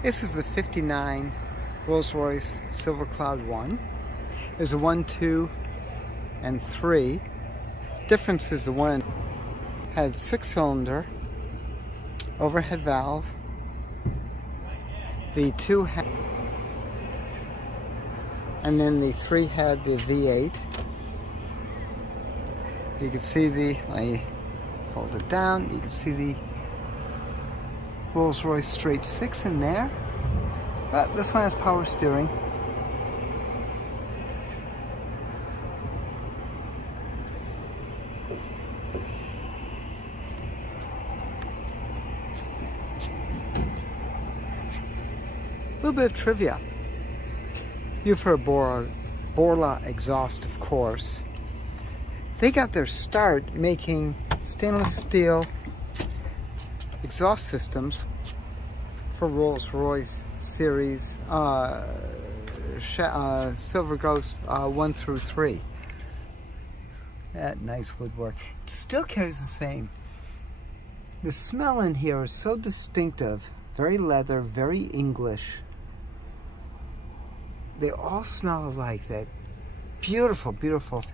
This is the 59 Rolls-Royce Silver Cloud 1. There's a 1, 2, and 3. Difference is the one had 6-cylinder overhead valve. The 2 had, and then the 3 had the V8. You can see let me fold it down. You can see the Rolls-Royce straight 6 in there. But this one has power steering. A little bit of trivia. You've heard Borla exhaust, of course. They got their start making stainless steel exhaust systems for Rolls-Royce series Silver Ghost 1 through 3. That nice woodwork. It still carries the same. The smell in here is so distinctive, very leather, very English. They all smell alike, that beautiful, beautiful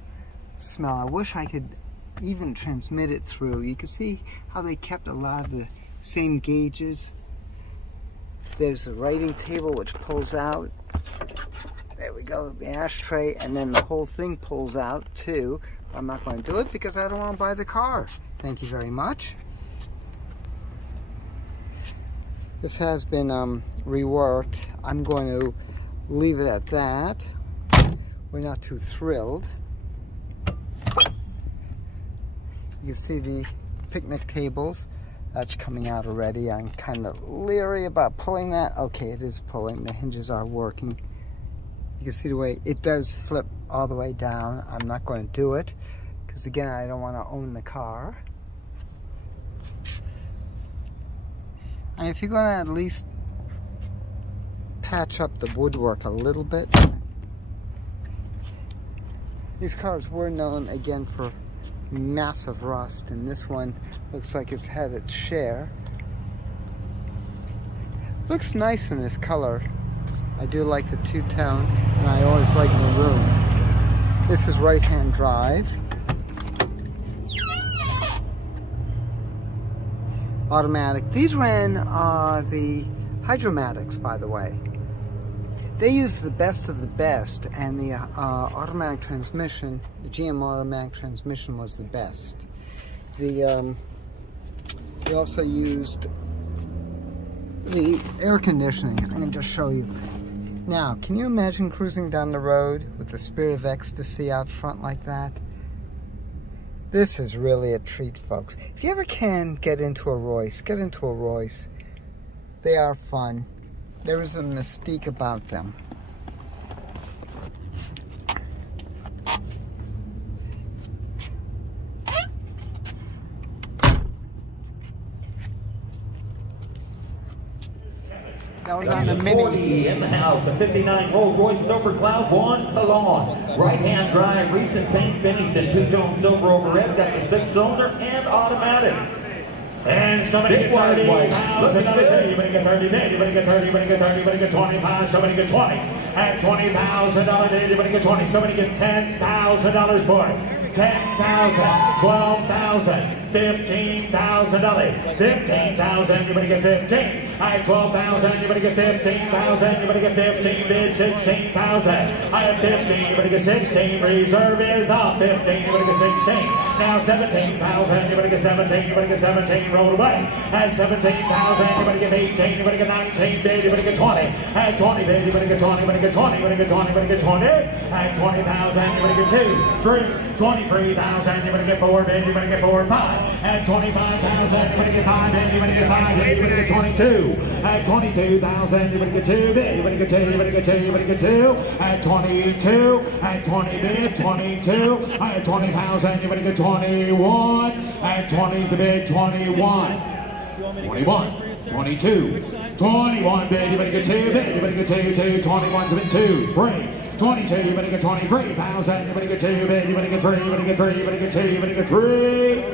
smell. I wish I could even transmit it through. You can see how they kept a lot of the same gauges. There's a writing table which pulls out. There we go, the ashtray, and then the whole thing pulls out too. I'm not going to do it because I don't want to buy the car. Thank you very much. This has been reworked. I'm going to leave it at that. We're not too thrilled. You can see the picnic tables. That's coming out already. I'm kind of leery about pulling that. Okay, it is pulling. The hinges are working. You can see the way it does flip all the way down. I'm not going to do it because, again, I don't want to own the car. And if you're going to at least patch up the woodwork a little bit. These cars were known, again, for massive rust, and this one looks like it's had its share. Looks nice in this color. I do like the two-tone, and I always like maroon. This is right-hand drive. Automatic. These ran the Hydromatics, by the way. They used the best of the best, and the automatic transmission, the GM automatic transmission, was the best. They also used the air conditioning. I'm going to just show you. Now, can you imagine cruising down the road with the Spirit of Ecstasy out front like that? This is really a treat, folks. If you ever can get into a Royce, get into a Royce. They are fun. There is a mystique about them. That was on the Mini. In the house, the 59 Rolls-Royce Silver Cloud 1 Salon. Right-hand drive, recent paint finished in two-tone silver overhead. Got the 6-cylinder and automatic. And somebody get 30, anybody get 30 bid, anybody get 30, anybody get 30, anybody get 25, somebody get 20. At $20,000 bid, anybody get 20, somebody get $10,000 for it. $10,000, $12,000, $15,000, $15,000, anybody get 15. At $12,000, anybody get 15,000, anybody get 15, bid 16,000. At 15, anybody get 16, reserve is up, 15, anybody get 16. Now 17,000, anybody get 17, anybody get 17, roll away. At 17,000, anybody get 18, anybody get 19, bid, anybody get 20. At 20, bid, anybody get 20, anybody get 20, anybody get 20, anybody get 20. At 20,000, anybody get 2, 3, 23,000, anybody get 4, bid, anybody get 4, 5. At 25,000, anybody get 5, bid, anybody get 5, bid, anybody get 22. At 22,000, anybody get 2, bid, anybody get 2, anybody get 2, anybody get 2. At 22, at 20 bid, 22. At 20,000, anybody get 21. At 20's the bid, 21. 21, 22, 21 bid, anybody get 2 bid, anybody get 2, 21's the bid, 2, 3. 22, anybody get 23,000, anybody get 2 bid, anybody get 3, anybody get 3, anybody get 2, anybody get 3.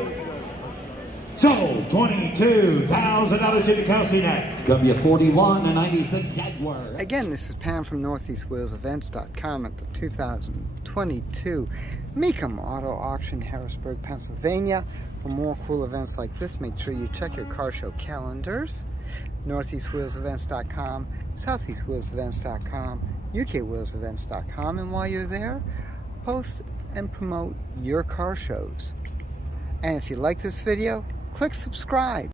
Sold $22,000 to the Calcinac. W41 and 96 Jaguar. Again, this is Pam from NortheastWheelsEvents.com at the 2022 Mecum Auto Auction, Harrisburg, Pennsylvania. For more cool events like this, make sure you check your car show calendars. NortheastWheelsEvents.com, SoutheastWheelsEvents.com, UKWheelsEvents.com, and while you're there, post and promote your car shows. And if you like this video, click subscribe.